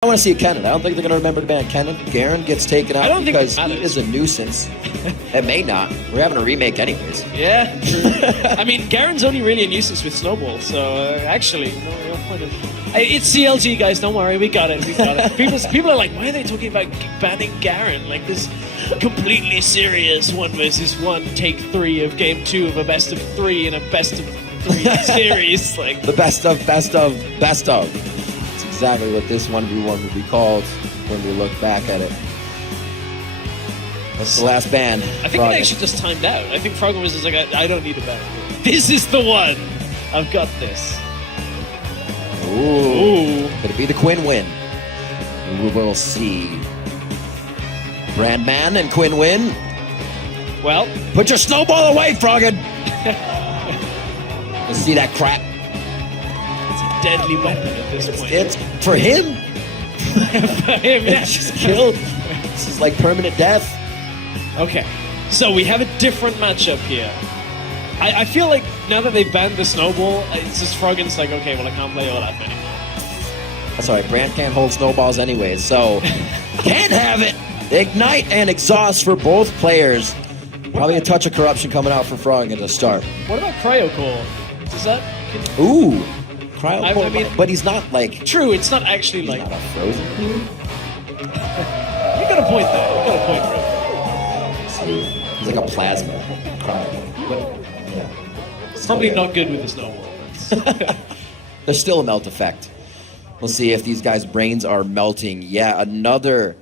I want to see a Kennen. I don't think they're going to remember to ban Kennen. Garen gets taken out because he is a nuisance. It may not. We're having a remake anyways. Yeah, true. I mean, Garen's only really a nuisance with Snowball, so actually, no point of... It's CLG, guys, don't worry, we got it, we got it. People are like, why are they talking about banning Garen? Like this completely serious 1 versus 1 take 3 of game 2 of a best of 3 in a best of 3 series. Like the best of. It's exactly what this 1v1 will be called when we look back at it. That's the last ban. I think it actually just timed out. I think Froggen was just like, I don't need a ban. This is the one. I've got this. Ooh. Could it be the Quinn win? We will see. Brandman and Quinn win. Well, put your snowball away, Froggen. Let's see that crap. It's a deadly weapon at this point. It's for him. For him, yeah. It's just killed. This is like permanent death. Okay, so we have a different matchup here. I feel like now that they've banned the snowball, it's just Froggen's like, okay, well, I can't play Olleh anymore. That's alright, Brand can't hold snowballs anyways, so can't have it. Ignite and exhaust for both players. Probably a touch of corruption coming out for Froggen to start. What about Cryo Core? Does that... Ooh, Cryo Core, I mean, but he's not like... True, it's not actually he's like... not a frozen. You got a point there, you got a point, bro. He's like a plasma Cryo. Probably not good with the snowball. There's still a melt effect. We'll see if these guys' brains are melting. Yeah, another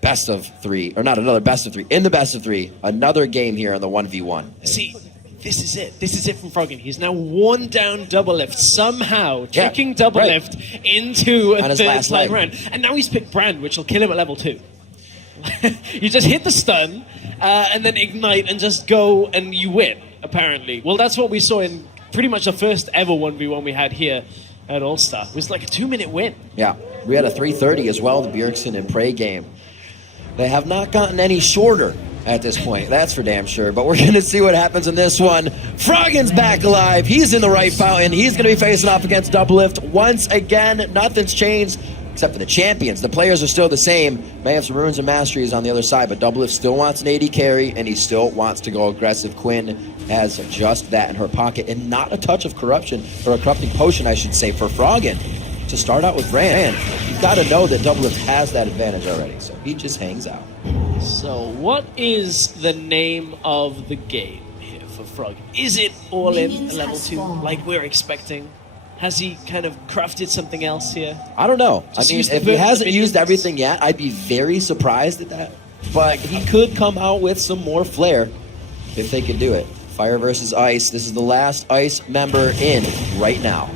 best of 3, or not another best of 3, in the best of 3, another game here on the 1v1. See, this is it. This is it from Froggen. He's now 1 down Doublelift, somehow tricking Doublelift into a third time round. And now he's picked Brand, which will kill him at level 2. You just hit the stun, and then ignite, and just go, and you win, apparently. Well, that's what we saw in pretty much the first ever 1v1 we had here at All-Star. It was like a 2-minute win. Yeah, we had a 3:30 as well, the Bjergsen and Prey game. They have not gotten any shorter at this point, that's for damn sure. But we're going to see what happens in this one. Froggen's back alive. He's in the right fountain. He's going to be facing off against Doublelift once again. Nothing's changed except for the champions. The players are still the same. May have some runes and masteries on the other side, but Doublelift still wants an AD carry, and he still wants to go aggressive. Quinn has just that in her pocket, and not a touch of corruption, or a corrupting potion, I should say, for Froggen to start out with Brand. You've got to know that Doublelift has that advantage already, so he just hangs out. So what is the name of the game here for Froggen? Is it all in level 2 like we're expecting? Has he kind of crafted something else here? I don't know. I mean, if he hasn't used minions. everything yet, I'd be very surprised at that. But he could come out with some more flair if they could do it. Fire versus Ice. This is the last Ice member in right now.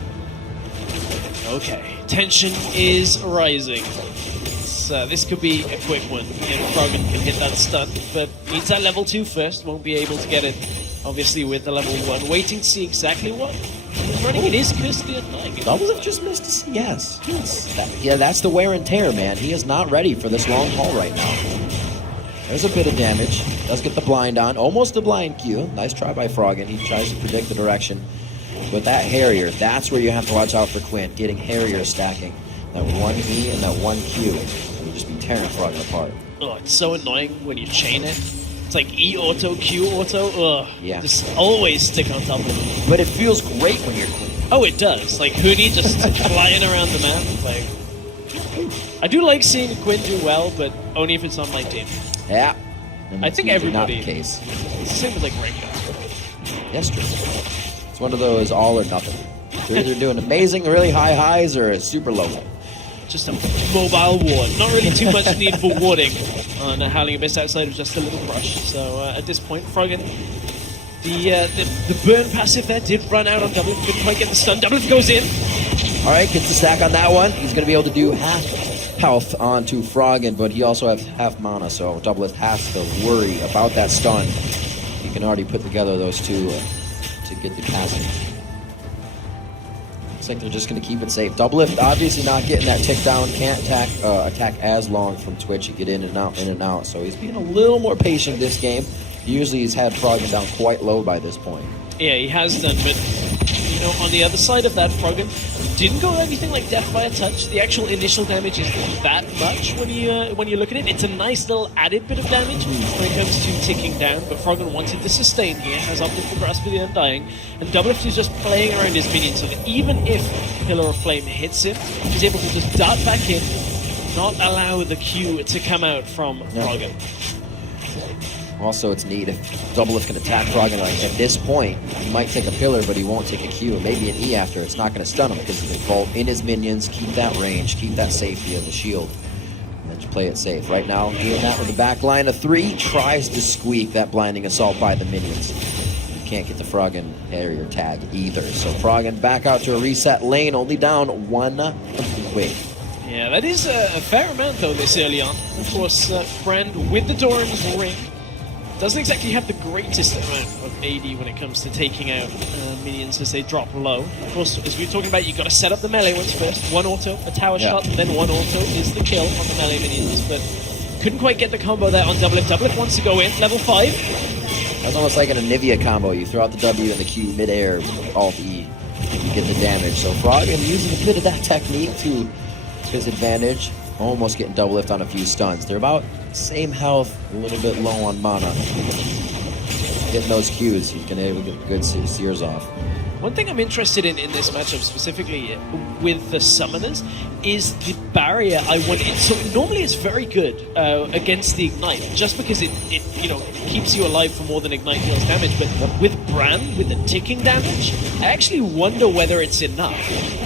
Okay, tension is rising. So this could be a quick one if Froggen can hit that stun, but needs that level 2 first. Won't be able to get it, obviously, with the level 1. Waiting to see exactly what he's running. It is Kirsty at night. Doublelift just missed a CS. Yeah, that's the wear and tear, man. He is not ready for this long haul right now. There's a bit of damage. Does get the blind on. Almost a blind Q. Nice try by Froggen. He tries to predict the direction. With that Harrier, that's where you have to watch out for Quinn. Getting Harrier stacking. That 1E and that 1Q. Will just be tearing Froggen apart. Oh, it's so annoying when you chain it. It's like E auto, Q auto. Ugh. Yeah. Just always stick on top of it. But it feels great when you're Quinn. Oh, it does. Like Huni just flying around the map. Like, I do like seeing Quinn do well, but only if it's on my team. Yeah. I think everybody. Not the case. It's the same with like Rekkles. Yes, true. It's one of those all or nothing. They're either doing amazing, really high highs, or super low. Just a mobile ward. Not really too much need for warding on Howling Abyss outside of just a little crush. So at this point, Froggen, the burn passive there did run out on Doublelift. Couldn't quite get the stun. Doublelift goes in. All right, gets the stack on that one. He's going to be able to do half health onto Froggen, but he also has half mana, so Doublelift has to worry about that stun. He can already put together those two to get the kaSing. Looks like they're just going to keep it safe. Doublelift obviously not getting that tick down, can't attack as long from Twitch. He get in and out, so he's being a little more patient this game. Usually he's had Froggen down quite low by this point. Yeah, he has done, but you Now, on the other side of that, Froggen didn't go anything like death by a touch. The actual initial damage isn't that much when you look at it. It's a nice little added bit of damage when it comes to ticking down, but Froggen wanted to sustain here, has opted for Grasp of the Undying, and Doublelift is just playing around his minions so that even if Pillar of Flame hits him, he's able to just dart back in, not allow the Q to come out from Froggen. Also, it's neat if Doublelift can attack Froggen. Like at this point, he might take a pillar, but he won't take a Q. Maybe an E after. It's not going to stun him because he can vault in his minions, keep that range, keep that safety of the shield, and just play it safe. Right now, doing that with the back line of 3, tries to squeak that blinding assault by the minions. Can't get the Froggen area tag either. So Froggen back out to a reset lane, only down 1 wave. Yeah, that is a fair amount though this early on. Of course, Brand with the Doran's ring doesn't exactly have the greatest amount of AD when it comes to taking out minions as they drop low. Of course, as we were talking about, you've got to set up the melee ones first. 1 auto, a tower shot, then 1 auto is the kill on the melee minions. But couldn't quite get the combo there on Doublelift. Doublelift wants to go in, level 5. That's almost like an Anivia combo. You throw out the W and the Q mid-air, Alt E, you get the damage. So Froggen using a bit of that technique to his advantage. Almost getting Doublelift on a few stuns. They're about same health, a little bit low on mana. Getting those Qs, he's going to be able to get good sears off. One thing I'm interested in this matchup specifically with the summoners is the barrier I want. So normally it's very good against the Ignite, just because it keeps you alive for more than Ignite deals damage. But with Brand, with the ticking damage, I actually wonder whether it's enough.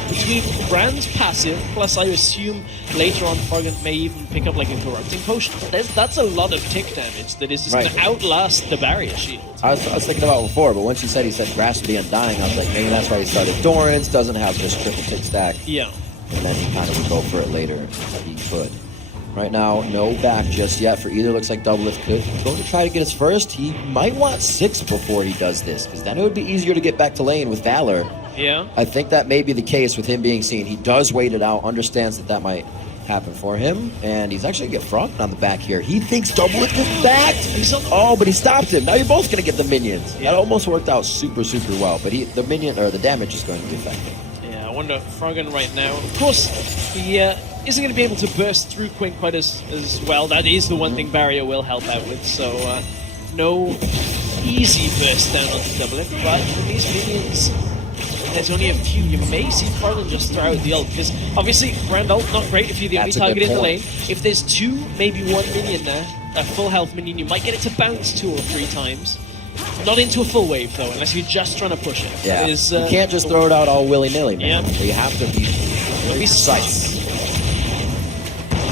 Between Brand's passive, plus I assume later on Froggen may even pick up like a Corrupting Potion, that's a lot of tick damage that is just going to outlast the barrier shield. I was thinking about it before, but once he said Grasp of the Undying, I was like, maybe that's why he started Doran's, doesn't have this triple tick stack. Yeah. And then he kind of would go for it later if he could. Right now, no back just yet for either. Looks like Doublelift could go to try to get his first. He might want 6 before he does this, because then it would be easier to get back to lane with Valor. Yeah. I think that may be the case with him being seen. He does wait it out, understands that might happen for him, and he's actually going to get Froggen on the back here. He thinks Doublelift is backed. Oh, but he stopped him. Now you're both going to get the minions. Yeah. That almost worked out super, super well, but the minion or the damage is going to be effective. Yeah, I wonder Froggen right now. Of course, he isn't going to be able to burst through Quinn quite as well. That is the one thing Barrier will help out with, so no easy burst down onto Doublelift, but for these minions, there's only a few. You may see Froggen just throw out the ult, because obviously Brand ult, not great if you're the only target in the lane. If there's 2, maybe 1 minion there, a full health minion, you might get it to bounce 2 or 3 times. Not into a full wave though, unless you're just trying to push it. Yeah, you can't just throw it out all willy-nilly, man. Yeah. So you have to be precise.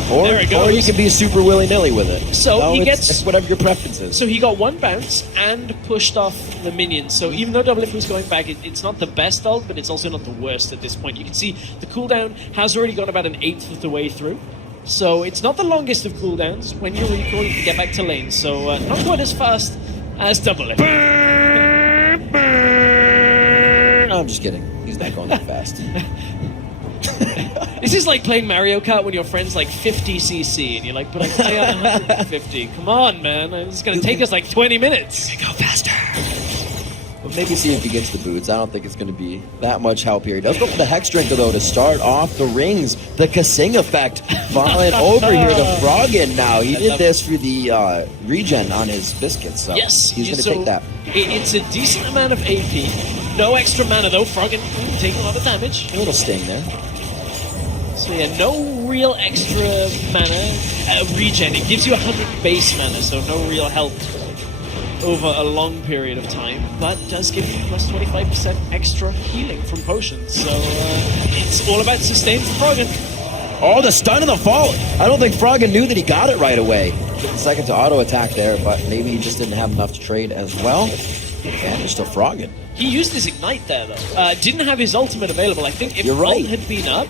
There it goes. Or you can be super willy-nilly with it. So he gets it's whatever your preference is. So he got 1 bounce and pushed off the minions. So even though Doublelift was going back, it's not the best ult, but it's also not the worst at this point. You can see the cooldown has already gone about 1/8 of the way through. So it's not the longest of cooldowns. When you recall, you can get back to lane. So not quite as fast as Doublelift. I'm just kidding. He's not going that fast. This is like playing Mario Kart when your friend's like 50 cc and you're like, but I play at 150. Come on, man. It's going to take us like 20 minutes. Go faster. But maybe see if he gets the boots. I don't think it's going to be that much help here. He does go for the Hex Drinker, though, to start off the rings. The kaSing effect falling over here to Froggen now. He did this for the regen on his biscuits, so yes, he's going to take that. It's a decent amount of AP. No extra mana, though. Froggen taking a lot of damage. A little sting there. So yeah, no real extra mana regen. It gives you 100 base mana, so no real help over a long period of time, but does give you plus 25% extra healing from potions. So it's all about sustain for Froggen. Oh, the stun and the fall. I don't think Froggen knew that he got it right away. Took a second to auto attack there, but maybe he just didn't have enough to trade as well. And there's still Froggen. He used his Ignite there, though. Didn't have his ultimate available. I think if right. ult had been up,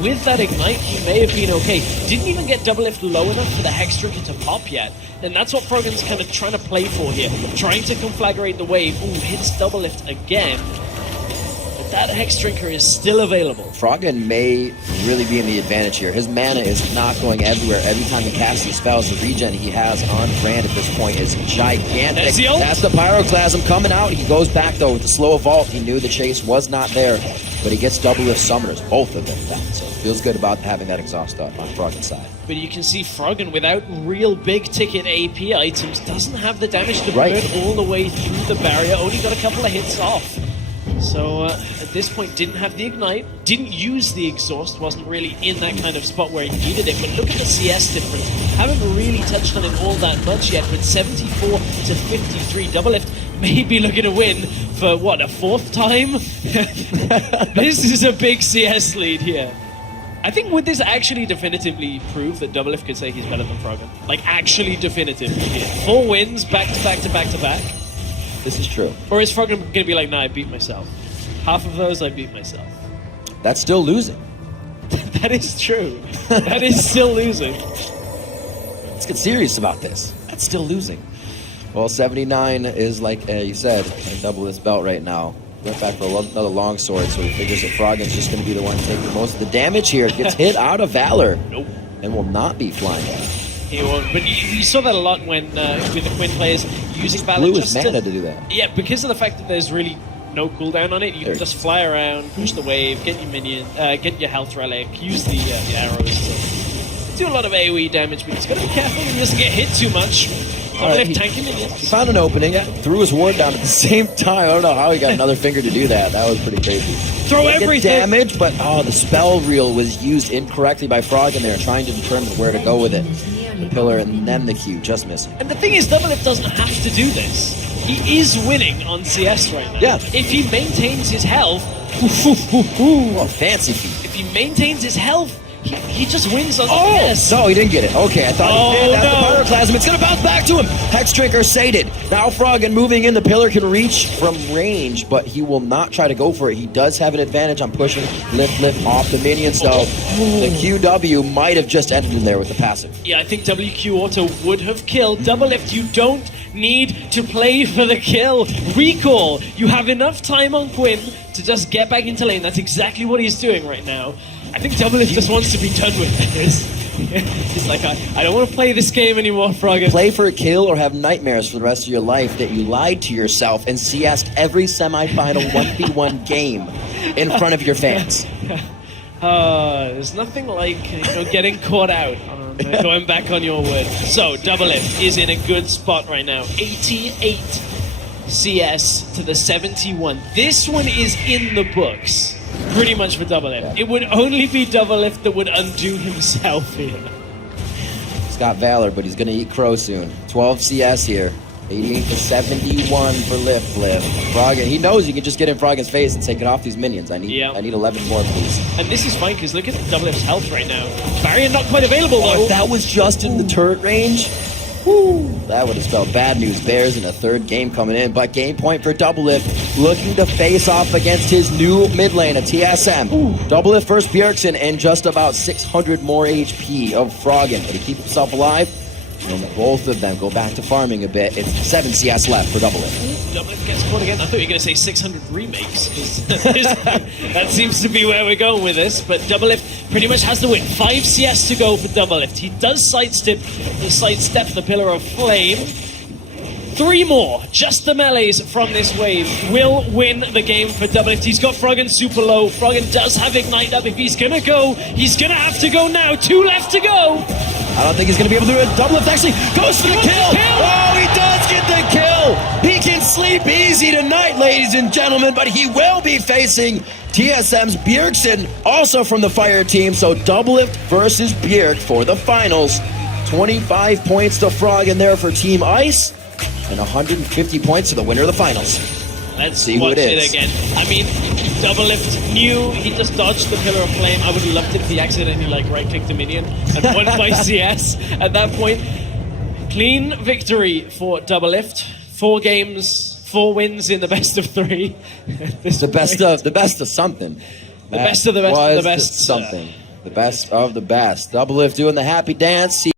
with that Ignite, he may have been okay. Didn't even get Doublelift low enough for the Hex Drinker to pop yet. And that's what Froggen's kind of trying to play for here. Trying to conflagrate the wave. Ooh, hits Doublelift again. that Hex Drinker is still available. Froggen may really be in the advantage here. His mana is not going everywhere. Every time he casts these spells, the regen he has on brand at this point is gigantic. That's the Pyroclasm coming out. He goes back, though, with the slow evolve. He knew the chase was not there, but he gets Doublelift Summoners, both of them back. So it feels good about having that exhaust on Froggen's side. But you can see Froggen, without real big-ticket AP items, doesn't have the damage to burn all the way through the barrier. Only got a couple of hits off. So at this point, didn't have the Ignite, didn't use the Exhaust, wasn't really in that kind of spot where he needed it. But look at the CS difference. Haven't really touched on it all that much yet, but 74 to 53. Doublelift may be looking to win for, what, a fourth time? This is a big CS lead here. I think would this actually definitively prove that Doublelift could say he's better than Froggen? Like, actually definitively here. 4 wins, back to back to back to back. This is true. Or is Froggen going to be like, nah, I beat myself? Half of those, I beat myself. That's still losing. That is true. That is still losing. Let's get serious about this. That's still losing. Well, 79 is, like you said, a double this belt right now. Went back for another long sword, so he figures that Froggen's just going to be the one taking most of the damage here. Gets hit out of Valor. Nope. And will not be flying out. He won't. But you saw that a lot when with the Quinn players using Valor. Blew his mana to do that. Yeah, because of the fact that there's really no cooldown on it, you can just fly around, push the wave, get your minion, get your health relic, use the arrows to do a lot of AoE damage. But he's got to be careful he doesn't get hit too much. He found an opening, threw his ward down at the same time. I don't know how he got another finger to do that. That was pretty crazy. Throw everything. Damage, but the spell reel was used incorrectly by Froggen there, trying to determine where to go with it. The pillar and then the Q, just missing. And the thing is, Doublelift doesn't have to do this. He is winning on CS right now. Yeah. If he maintains his health, fancy feat. If he maintains his health, he just wins on CS. No, he didn't get it. Okay, I thought he did. That's the Pyroclasm. It's going to bounce back to him. Hex Drinker sated. Now Froggen moving in. The pillar can reach from range, but he will not try to go for it. He does have an advantage on pushing lift off the minions, though. The QW might have just ended in there with the passive. Yeah, I think WQ Auto would have killed. Doublelift, you don't need to play for the kill. Recall. You have enough time on Quinn to just get back into lane. That's exactly what he's doing right now. I think Doublelift just wants to be done with this. He's like, I don't want to play this game anymore, Froggen. Play for a kill or have nightmares for the rest of your life that you lied to yourself and CS'd every semifinal 1v1 game in front of your fans. There's nothing like getting caught out on going back on your word. So, Doublelift is in a good spot right now. 88 CS to the 71. This one is in the books. Pretty much for Doublelift. Yeah. It would only be Doublelift that would undo himself here. He's got Valor, but he's going to eat crow soon. 12 CS here. 88 to 71 for Lift. Froggen, he knows he can just get in Froggen's face and say, get off these minions. I need 11 more, please. And this is fine, because look at Doublelift's health right now. Barrier not quite available, though. If that was just in the turret range, that would have spelled bad news. Bears in a third game coming in, but game point for Doublelift, looking to face off against his new mid lane, a TSM. Doublelift versus Bjergsen and just about 600 more HP of Froggen. But he keep himself alive, and both of them go back to farming a bit. It's 7 CS left for Doublelift. Doublelift gets caught again. I thought you were going to say 600 remakes. That seems to be where we're going with this. But Doublelift pretty much has the win. 5 CS to go for Doublelift. He does sidestep the Pillar of Flame. 3 more, just the melees from this wave, will win the game for Doublelift. He's got Froggen super low. Froggen does have Ignite up. If he's going to go, he's going to have to go now. 2 left to go. I don't think he's going to be able to do it. Doublelift actually goes for the kill. Oh, he does get the kill. He can sleep easy tonight, ladies and gentlemen, but he will be facing TSM's Bjergsen, also from the Fire team. So Doublelift versus Bjerg for the finals. 25 points to Froggen there for Team Ice, and 150 points to the winner of the finals. Let's see who it is. Again. I mean, Doublelift knew he just dodged the Pillar of Flame. I would have loved it if he accidentally right-clicked a minion and won by CS at that point. Clean victory for Doublelift. 4 games, 4 wins in the best of 3. The best of something. The best of the best of the best. Something. The best of the best. Doublelift doing the happy dance.